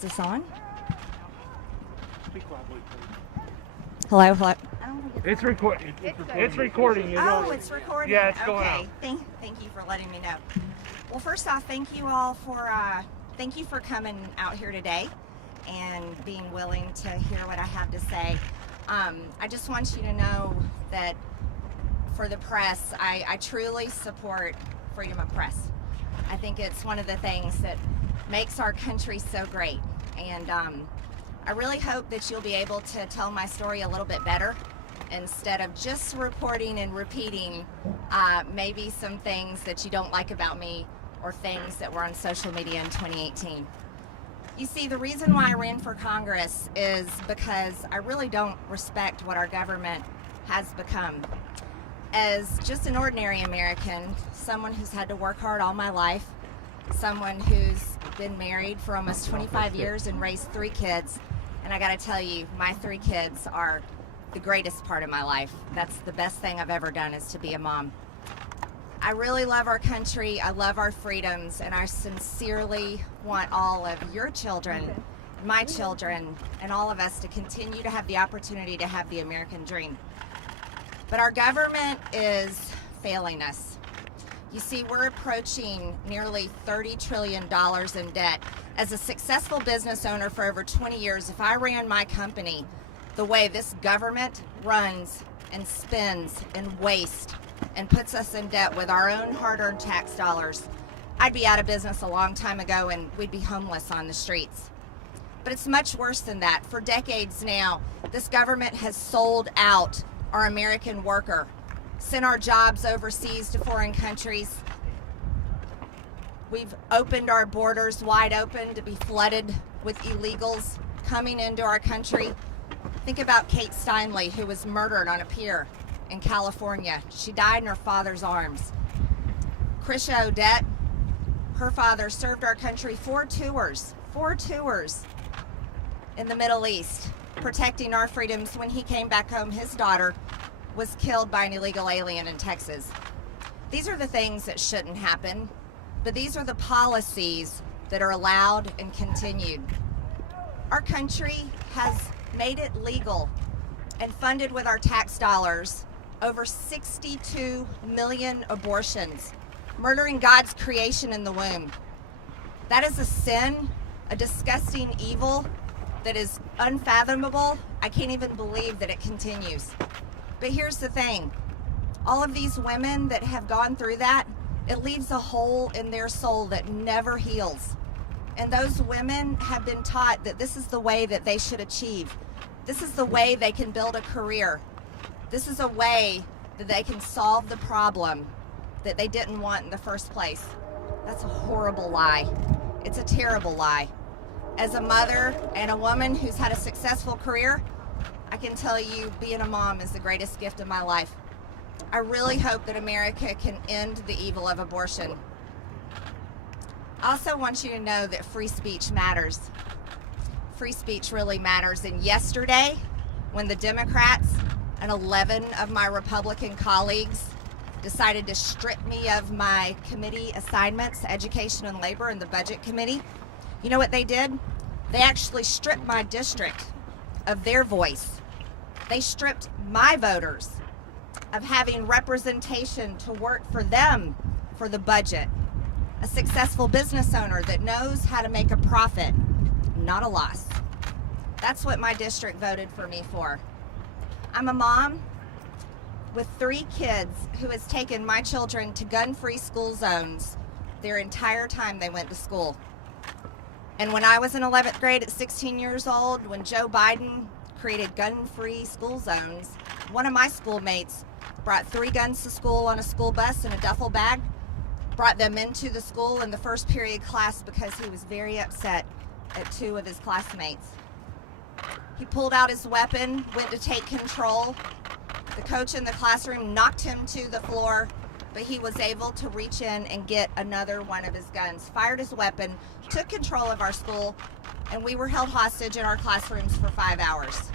Is this on? Speak loudly, please. Hello, hello. It's recording. It's recording. Oh, it's recording. Yeah, it's going okay. out. Thank you for letting me know. Well, first off, thank you all for coming out here today and being willing to hear what I have to say. I just want you to know that for the press, I truly support freedom of press. I think it's one of the things that makes our country so great, and I really hope that you'll be able to tell my story a little bit better instead of just reporting and repeating maybe some things that you don't like about me or things that were on social media in 2018. You see, the reason why I ran for Congress is because I really don't respect what our government has become. As just an ordinary American, someone who's had to work hard all my life, someone who's been married for almost 25 years and raised 3 kids, and I gotta tell you, my 3 kids are the greatest part of my life. That's the best thing I've ever done, is to be a mom. I really love our country, I love our freedoms, and I sincerely want all of your children, my children, and all of us to continue to have the opportunity to have the American dream. But our government is failing us. You see, we're approaching nearly $30 trillion in debt. As a successful business owner for over 20 years, if I ran my company the way this government runs and spends and wastes and puts us in debt with our own hard-earned tax dollars, I'd be out of business a long time ago and we'd be homeless on the streets. But it's much worse than that. For decades now, this government has sold out our American worker, sent our jobs overseas to foreign countries. We've opened our borders wide open to be flooded with illegals coming into our country. Think about Kate Steinle, who was murdered on a pier in California. She died in her father's arms. Krisha Odette, her father served our country 4 tours in the Middle East, protecting our freedoms. When he came back home, his daughter was killed by an illegal alien in Texas. These are the things that shouldn't happen, but these are the policies that are allowed and continued. Our country has made it legal and funded with our tax dollars over 62 million abortions, murdering God's creation in the womb. That is a sin, a disgusting evil that is unfathomable. I can't even believe that it continues. But here's the thing, all of these women that have gone through that, it leaves a hole in their soul that never heals. And those women have been taught that this is the way that they should achieve. This is the way they can build a career. This is a way that they can solve the problem that they didn't want in the first place. That's a horrible lie. It's a terrible lie. As a mother and a woman who's had a successful career, I can tell you being a mom is the greatest gift of my life. I really hope that America can end the evil of abortion. I also want you to know that free speech matters. Free speech really matters. And yesterday, when the Democrats and 11 of my Republican colleagues decided to strip me of my committee assignments, Education and Labor and the Budget Committee, you know what they did? They actually stripped my district of their voice. They stripped my voters of having representation to work for them for the budget. A successful business owner that knows how to make a profit, not a loss. That's what my district voted for me for. I'm a mom with 3 kids who has taken my children to gun-free school zones their entire time they went to school. And when I was in 11th grade at 16 years old, when Joe Biden created gun-free school zones, one of my schoolmates brought 3 guns to school on a school bus in a duffel bag, brought them into the school in the first period class because he was very upset at 2 of his classmates. He pulled out his weapon, went to take control. The coach in the classroom knocked him to the floor, but he was able to reach in and get another one of his guns, fired his weapon, took control of our school, and we were held hostage in our classrooms for 5 hours.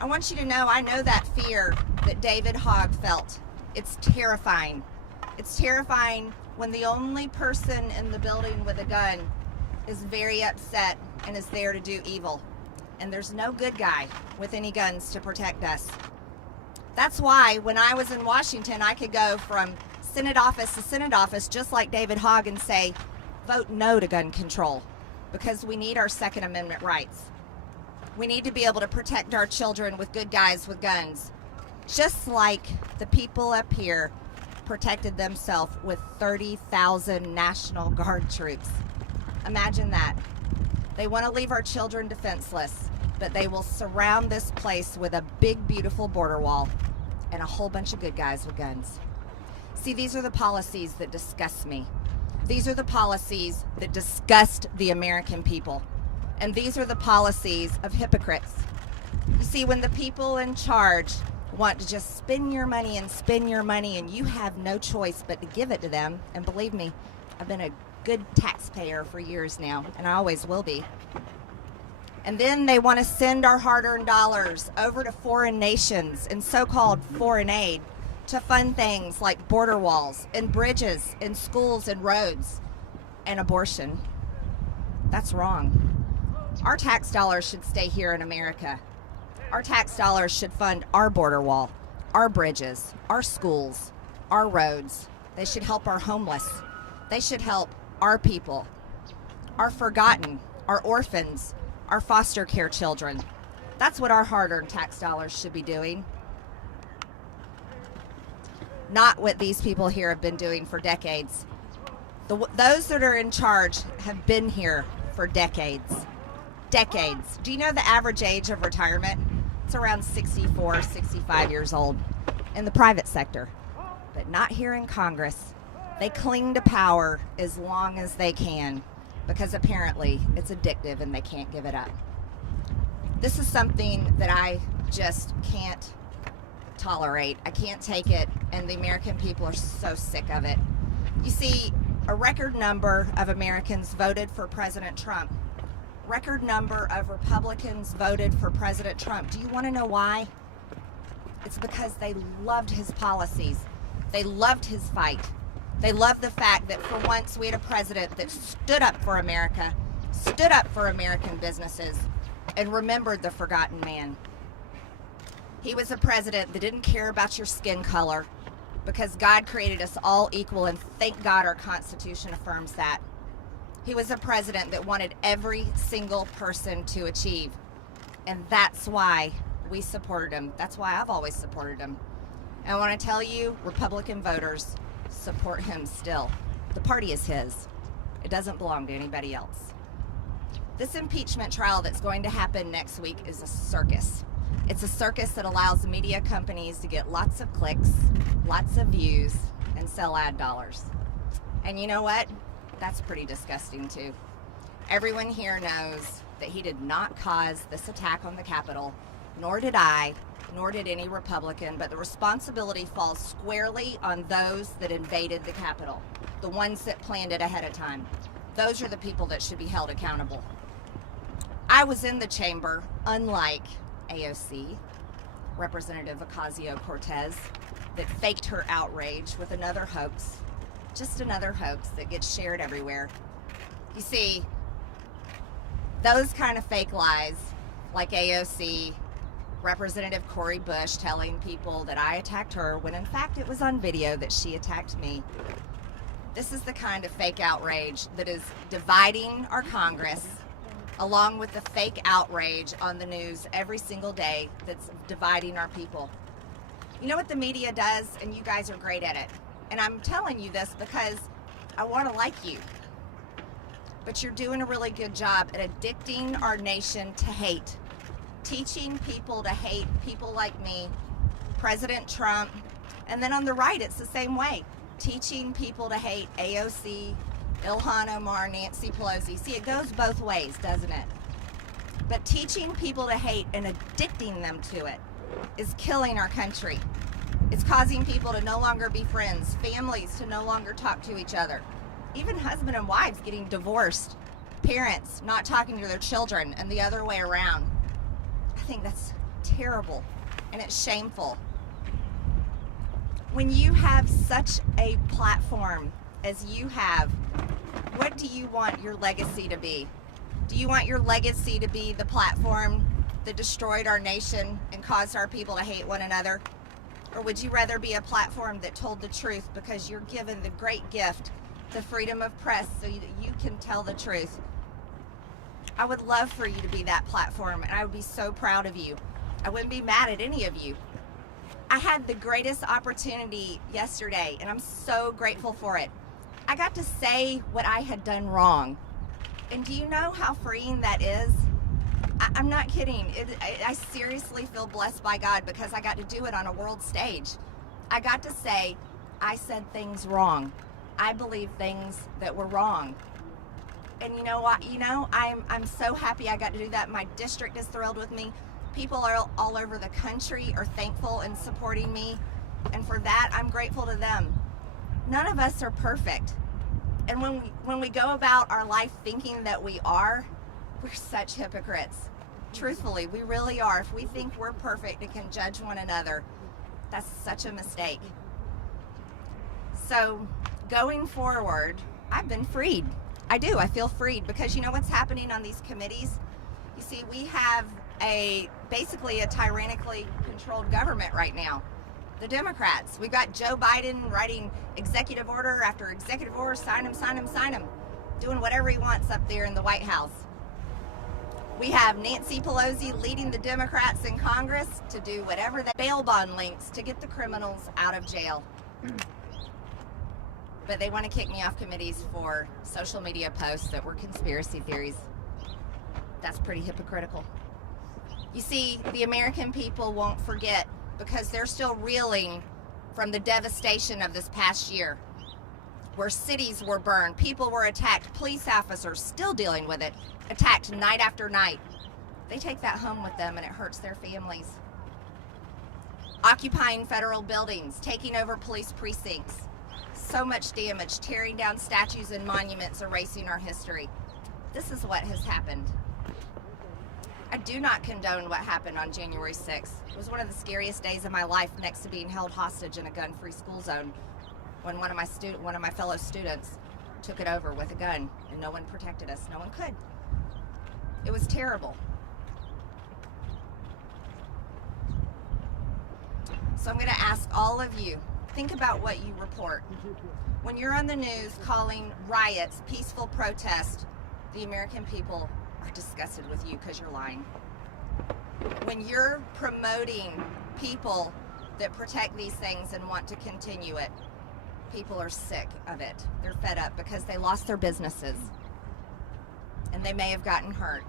I want you to know, I know that fear that David Hogg felt. It's terrifying. It's terrifying when the only person in the building with a gun is very upset and is there to do evil. And there's no good guy with any guns to protect us. That's why when I was in Washington, I could go from Senate office to Senate office, just like David Hogg, and say, vote no to gun control, because we need our Second Amendment rights. We need to be able to protect our children with good guys with guns, just like the people up here protected themselves with 30,000 National Guard troops. Imagine that. They want to leave our children defenseless, but they will surround this place with a big, beautiful border wall and a whole bunch of good guys with guns. See, these are the policies that disgust me. These are the policies that disgust the American people. And these are the policies of hypocrites. You see, when the people in charge want to just spend your money and you have no choice but to give it to them, and believe me, I've been a good taxpayer for years now, and I always will be. And then they want to send our hard-earned dollars over to foreign nations and so-called foreign aid to fund things like border walls and bridges and schools and roads and abortion. That's wrong. Our tax dollars should stay here in America. Our tax dollars should fund our border wall, our bridges, our schools, our roads. They should help our homeless. They should help our people, our forgotten, our orphans, our foster care children. That's what our hard-earned tax dollars should be doing. Not what these people here have been doing for decades. Those that are in charge have been here for decades. Decades. Do you know the average age of retirement? It's around 64, 65 years old in the private sector, but not here in Congress. They cling to power as long as they can because apparently it's addictive and they can't give it up. This is something that I just can't tolerate. I can't take it, and the American people are so sick of it. You see, a record number of Americans voted for President Trump. Record number of Republicans voted for President Trump. Do you want to know why? It's because they loved his policies. They loved his fight. They loved the fact that for once we had a president that stood up for America, stood up for American businesses, and remembered the forgotten man. He was a president that didn't care about your skin color because God created us all equal, and thank God our Constitution affirms that. He was a president that wanted every single person to achieve, and that's why we supported him. That's why I've always supported him. And I want to tell you, Republican voters support him still. The party is his. It doesn't belong to anybody else. This impeachment trial that's going to happen next week is a circus. It's a circus that allows media companies to get lots of clicks, lots of views, and sell ad dollars. And you know what? That's pretty disgusting too. Everyone here knows that he did not cause this attack on the Capitol, nor did I, nor did any Republican, but the responsibility falls squarely on those that invaded the Capitol, the ones that planned it ahead of time. Those are the people that should be held accountable. I was in the chamber, unlike AOC, Representative Ocasio-Cortez, that faked her outrage with another hoax, just another hoax that gets shared everywhere. You see, those kind of fake lies, like AOC, Representative Cori Bush telling people that I attacked her when in fact it was on video that she attacked me. This is the kind of fake outrage that is dividing our Congress, along with the fake outrage on the news every single day that's dividing our people. You know what the media does, and you guys are great at it. And I'm telling you this because I want to like you. But you're doing a really good job at addicting our nation to hate. Teaching people to hate people like me, President Trump, and then on the right it's the same way. Teaching people to hate AOC, Ilhan Omar, Nancy Pelosi. See, it goes both ways, doesn't it? But teaching people to hate and addicting them to it is killing our country. It's causing people to no longer be friends, families to no longer talk to each other, even husband and wives getting divorced, parents not talking to their children, and the other way around. I think that's terrible, and it's shameful. When you have such a platform as you have, What do you want your legacy to be? Do you want your legacy to be the platform that destroyed our nation and caused our people to hate one another? Or would you rather be a platform that told the truth because you're given the great gift, the freedom of press, so that you can tell the truth? I would love for you to be that platform, and I would be so proud of you. I wouldn't be mad at any of you. I had the greatest opportunity yesterday, and I'm so grateful for it. I got to say what I had done wrong. And do you know how freeing that is? I'm not kidding. I seriously feel blessed by God because I got to do it on a world stage. I got to say, I said things wrong. I believe things that were wrong. And you know what? I'm so happy I got to do that. My district is thrilled with me. People are all over the country are thankful and supporting me. And for that, I'm grateful to them. None of us are perfect. And when we go about our life thinking that we are, we're such hypocrites. Truthfully, we really are. If we think we're perfect and can judge one another, that's such a mistake. So going forward, I've been freed. I do. I feel freed because you know what's happening on these committees? You see, we have basically a tyrannically controlled government right now. The Democrats. We've got Joe Biden writing executive order after executive order, sign him, doing whatever he wants up there in the White House. We have Nancy Pelosi leading the Democrats in Congress to do whatever they bail bond links to get the criminals out of jail. But they want to kick me off committees for social media posts that were conspiracy theories. That's pretty hypocritical. You see, the American people won't forget because they're still reeling from the devastation of this past year, where cities were burned, people were attacked, police officers still dealing with it, attacked night after night. They take that home with them and it hurts their families. Occupying federal buildings, taking over police precincts, so much damage, tearing down statues and monuments, erasing our history. This is what has happened. I do not condone what happened on January 6th. It was one of the scariest days of my life, next to being held hostage in a gun-free school zone when one of my fellow students took it over with a gun and no one protected us. No one could. It was terrible. So I'm going to ask all of you, think about what you report. When you're on the news calling riots peaceful protest, the American people are disgusted with you because you're lying. When you're promoting people that protect these things and want to continue it, people are sick of it. They're fed up because they lost their businesses and they may have gotten hurt,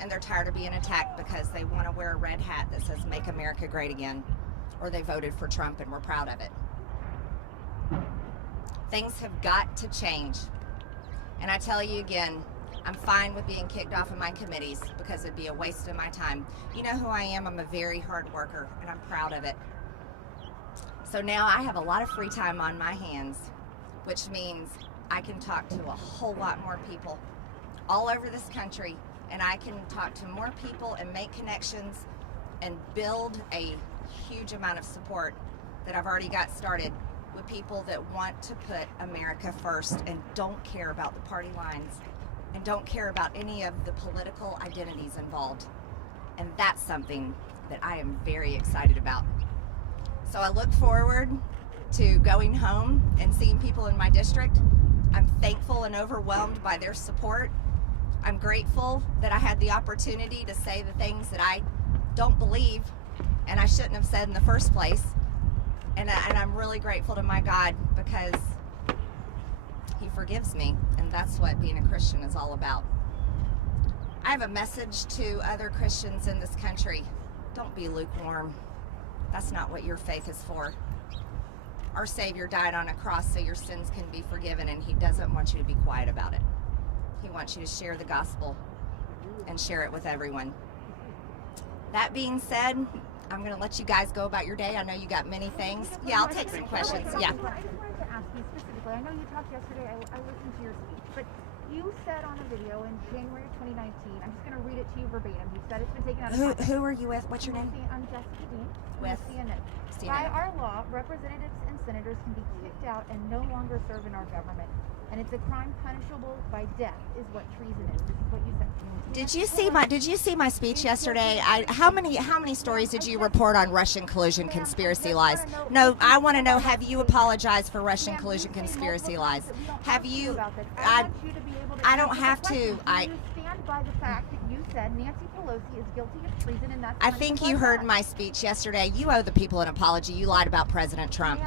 and they're tired of being attacked because they want to wear a red hat that says "Make America Great Again," or they voted for Trump and we're proud of it. Things have got to change. And I tell you again, I'm fine with being kicked off of my committees because it'd be a waste of my time. You know who I am. I'm a very hard worker and I'm proud of it. So now I have a lot of free time on my hands, which means I can talk to a whole lot more people all over this country, and I can talk to more people and make connections and build a huge amount of support that I've already got started with people that want to put America first and don't care about the party lines and don't care about any of the political identities involved. And that's something that I am very excited about. So I look forward to going home and seeing people in my district. I'm thankful and overwhelmed by their support. I'm grateful that I had the opportunity to say the things that I don't believe and I shouldn't have said in the first place. And I'm really grateful to my God because He forgives me, and that's what being a Christian is all about. I have a message to other Christians in this country. Don't be lukewarm. That's not what your faith is for. Our Savior died on a cross so your sins can be forgiven, and He doesn't want you to be quiet about it. He wants you to share the gospel and share it with everyone. That being said, I'm going to let you guys go about your day. I know you got many things. Yeah, I'll take some questions. Yeah. I just wanted to ask you specifically. I know you talked yesterday. I listened to your speech, but you said on a video in January of 2019, I'm just going to read it to you verbatim. You said it's been taken out of context. Who are you with? What's your name? I'm Jessica Dean. With CNN. CNN. By our law, representatives and senators can be kicked out and no longer serve in our government. and it's a crime punishable by death, is what treason is. This is what you said. Did you see my speech yesterday? How many stories did you report on Russian collusion conspiracy lies? No, I want to know, have you apologized for Russian collusion conspiracy lies? Have you? I don't have to. Do you stand by the fact that you said Nancy Pelosi is guilty of treason, and that's I think you heard my speech yesterday. You owe the people an apology. You lied about President Trump.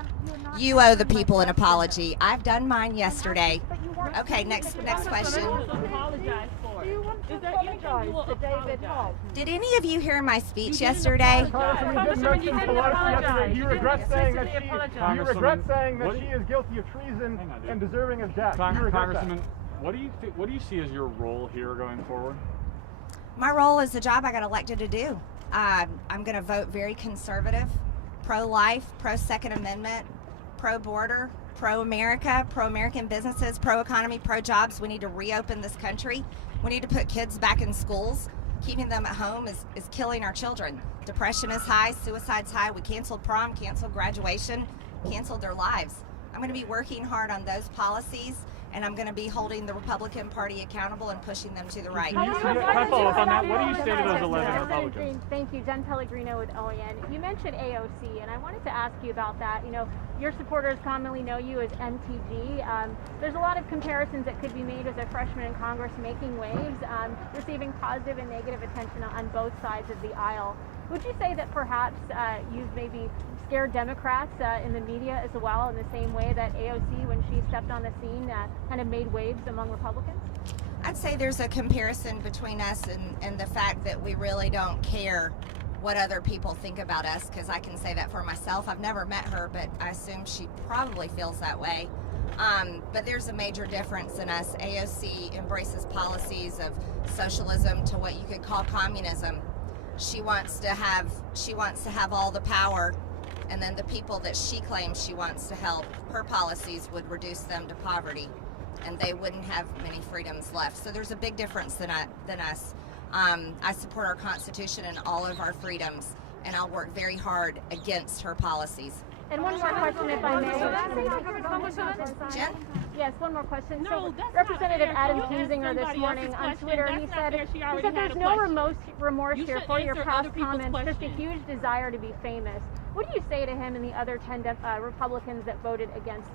You owe the people an apology. I've done mine yesterday. Okay, next question. Do you want to apologize to David Hogg? Did any of you hear my speech yesterday? Congresswoman, you didn't apologize. You regret saying that she is guilty of treason and deserving of death. Congresswoman, what do you see as your role here going forward? My role is the job I got elected to do. I'm going to vote very conservative, pro-life, pro-Second Amendment, pro-border, pro-America, pro-American businesses, pro-economy, pro-jobs. We need to reopen this country. We need to put kids back in schools. Keeping them at home is killing our children. Depression is high, suicide's high. We canceled prom, canceled graduation, canceled their lives. I'm going to be working hard on those policies, and I'm going to be holding the Republican Party accountable and pushing them to the right. Can I follow up on that? What do you say to those 11 Republicans? Thank you. Jen Pellegrino with OAN. You mentioned AOC, and I wanted to ask you about that. You know, your supporters commonly know you as MTG. There's a lot of comparisons that could be made as a freshman in Congress making waves, receiving positive and negative attention on both sides of the aisle. Would you say that perhaps you've maybe scared Democrats in the media as well, in the same way that AOC, when she stepped on the scene, kind of made waves among Republicans? I'd say there's a comparison between us and the fact that we really don't care what other people think about us, because I can say that for myself. I've never met her, but I assume she probably feels that way. But there's a major difference in us. AOC embraces policies of socialism to what you could call communism. She wants to have all the power, and then the people that she claims she wants to help, her policies would reduce them to poverty, and they wouldn't have many freedoms left. So there's a big difference than us. I support our Constitution and all of our freedoms, and I'll work very hard against her policies. And one more question, if I may. Jen? Yes, one more question. So Representative Adam Kinzinger this morning on Twitter, he said there's no remorse here for your past comments, just a huge desire to be famous. What do you say to him and the other 10 Republicans that voted against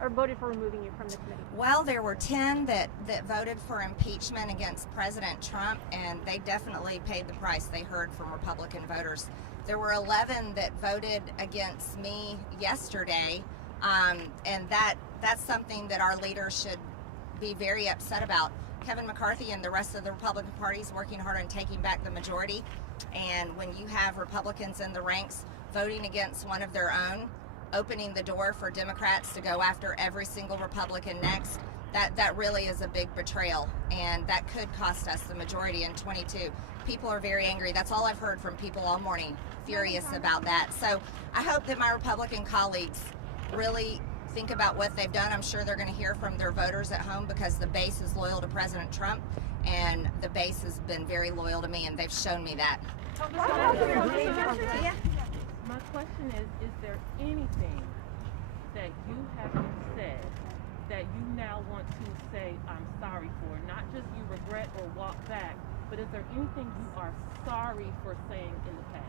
or voted for removing you from the committee? Well, there were 10 that voted for impeachment against President Trump, and they definitely paid the price. They heard from Republican voters. There were 11 that voted against me yesterday, and that's something that our leaders should be very upset about. Kevin McCarthy and the rest of the Republican Party is working hard on taking back the majority, and when you have Republicans in the ranks voting against one of their own, opening the door for Democrats to go after every single Republican next, that really is a big betrayal, and that could cost us the majority in 22. People are very angry. That's all I've heard from people all morning, furious about that. So I hope that my Republican colleagues really think about what they've done. I'm sure they're going to hear from their voters at home, because the base is loyal to President Trump, and the base has been very loyal to me, and they've shown me that. My question is there anything that you haven't said that you now want to say I'm sorry for? Not just you regret or walk back, but is there anything you are sorry for saying in the past?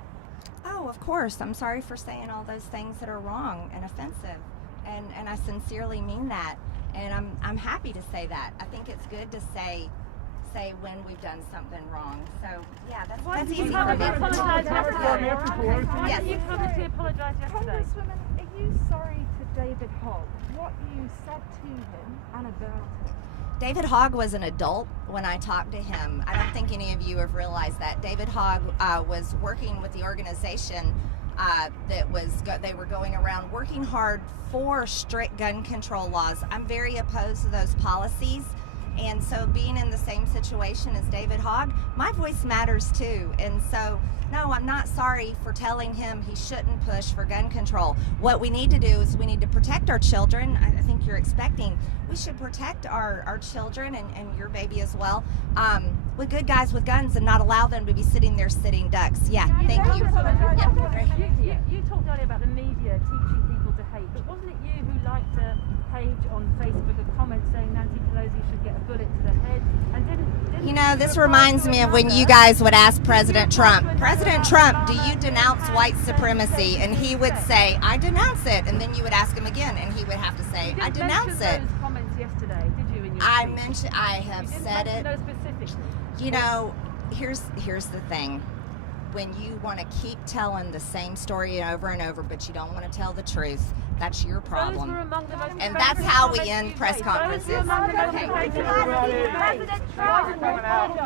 Oh, of course. I'm sorry for saying all those things that are wrong and offensive. And I sincerely mean that. And I'm happy to say that. I think it's good to say when we've done something wrong. So yeah, that's easy for me. Yes. You publicly apologized yesterday. Congresswoman, are you sorry to David Hogg? What you said to him and about him? David Hogg was an adult when I talked to him. I don't think any of you have realized that. David Hogg was working with the organization they were going around working hard for strict gun control laws. I'm very opposed to those policies. And so being in the same situation as David Hogg, my voice matters too. And so, no, I'm not sorry for telling him he shouldn't push for gun control. What we need to do is we need to protect our children. I think you're expecting. We should protect our children and your baby as well with good guys with guns, and not allow them to be sitting there sitting ducks. Yeah, thank you. You talked earlier about the media teaching people to hate But wasn't it you who liked a page on Facebook, a comment saying Nancy Pelosi should get a bullet to the head? And didn't You know, this reply reminds to me of when another? you guys would ask President Did you reply Trump, to another President about Trump, do Obama you denounce and white saying supremacy? And he would sex? say, I denounce it. And then you would ask him again, and he would have to say, You I didn't denounce mention it. those comments yesterday, did you? In your I speech? mentioned, I have You didn't said mention it. those specifically. You know, here's the thing. When you want to keep telling the same story over and over, but you don't want to tell the truth, that's your Those problem. were among the most And that's offensive how we comments end you press made. conferences. Those were among the most Okay. offensive comments you made. President Trump. Coming out.